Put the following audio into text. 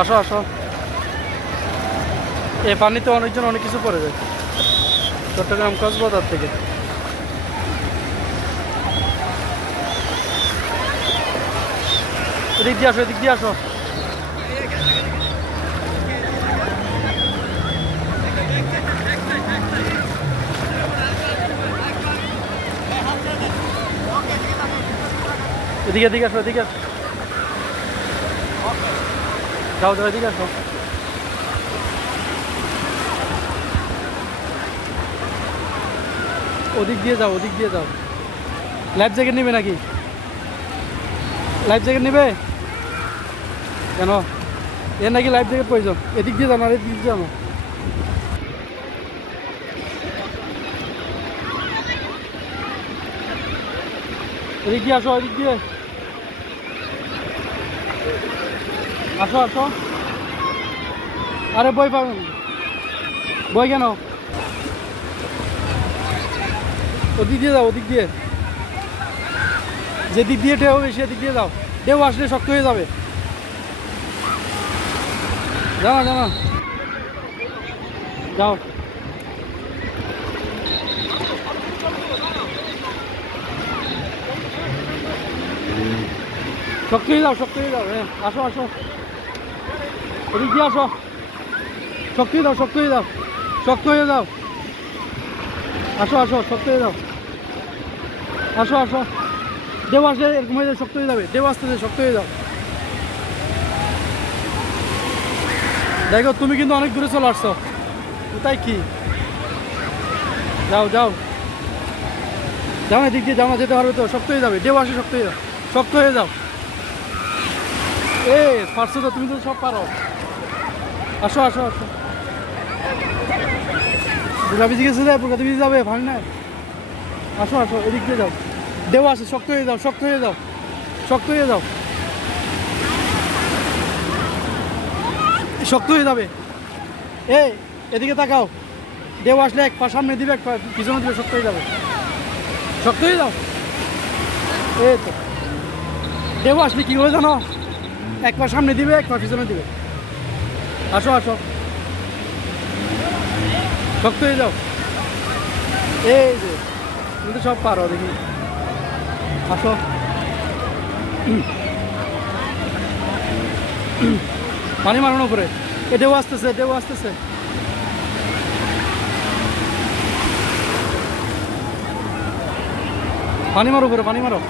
আসো আসো। এই পানিতে অনেকজন অনেক কিছু পড়ে যায়। চট্টগ্রাম কক্সবাজার থেকে। এদিক দিয়ে আসো, এদিক দিয়ে আসো। এদিকে এদিকে আসো এদিকে আসো। যাও যাও এদিকে আসো ওদিক দিয়ে যাও ওদিক দিয়ে যাও লাইফ জ্যাকেট নেবে নাকি লাইফ জ্যাকেট নেবে কেন এর নাকি লাইফ জ্যাকেট প্রয়োজন এদিক দিয়ে যাও না এদিক দিয়ে যাও না এদিক দিয়ে আসো এদিক দিয়ে আসো আসো। আরে, বই পাবেন বই কেন? ওদিক দিয়ে যাও, ওদিক দিয়ে। যেদিক দিয়ে ঢেউ হবে সেদিক দিয়ে যাও। ঢেউ আসলে শক্ত হয়ে যাবে। জানা জানা। যাও। শক্ত হয়ে যাও, শক্ত হয়ে যাও। হ্যাঁ আসো আসো। এদিক দিয়ে আসো। শক্ত হয়ে যাও শক্ত হয়ে যাও শক্ত হয়ে যাও। আসো আসো, শক্ত হয়ে যাও। আসো আসো। দেব আসলে এরকম হয়ে শক্ত হয়ে যাবে। দেব আসতে শক্ত হয়ে যাও। দেখো, তুমি কিন্তু অনেক দূরে চলে আসছো। কোথায় কি? যাও যাও। যাও না দিক দিয়ে, যাও না, যেতে পারবে তো। শক্ত হয়ে যাবে। দেব আসে, শক্ত হয়ে যাও। শক্ত হয়ে যাও। এ পারছ তো, তুমি তো সব পারো। আসো আসো আসো। বিজি গেছে যায় বিজি যাবে, ভাঙ না। আসো আসো, এদিক দিয়ে যাও। দেও, আসে, শক্ত হয়ে যাও, শক্ত হয়ে যাও, শক্ত হয়ে যাও। শক্ত হয়ে যাবে। এই, এদিকে তাকাও। দেও, আসলে এক পা সামনে দিবে, এক পা পিছনে দিবে, শক্ত হয়ে যাবে। শক্ত হয়ে যাও। এই তো। দেও, আসলে কী করে জানো? এক পা সামনে দিবে এক পা পিছনে দিবে। আসো আসো। শক্ত হয়ে যাও। এই যে, তুমি তো সব পারো দেখি। আসো। পানি মারানো উপরে। এটাও আসতেছে এটাও আসতেছে। পানি মারো উপরে, পানি মারো।